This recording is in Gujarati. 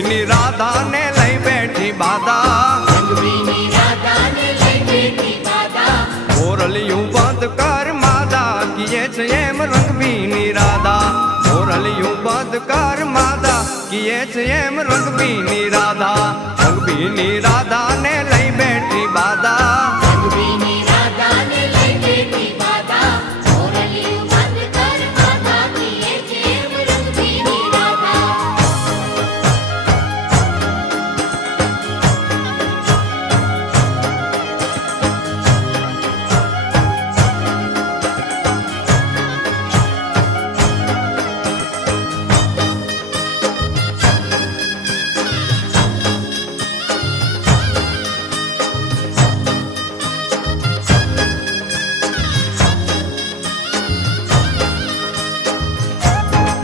રંગભીની રાધા ને લઈ બેઠી બાધા રંગભીની રાધા ને લઈ બેઠી બાધા મોરલિયું બંધ કર માદા કિયે છે એમ રંગભીની રાધા મોરલિયું બંધ કર માદા કિયે છે એમ રંગભીની રાધા રંગભીની રાધા ને લઈ બેઠી બાધા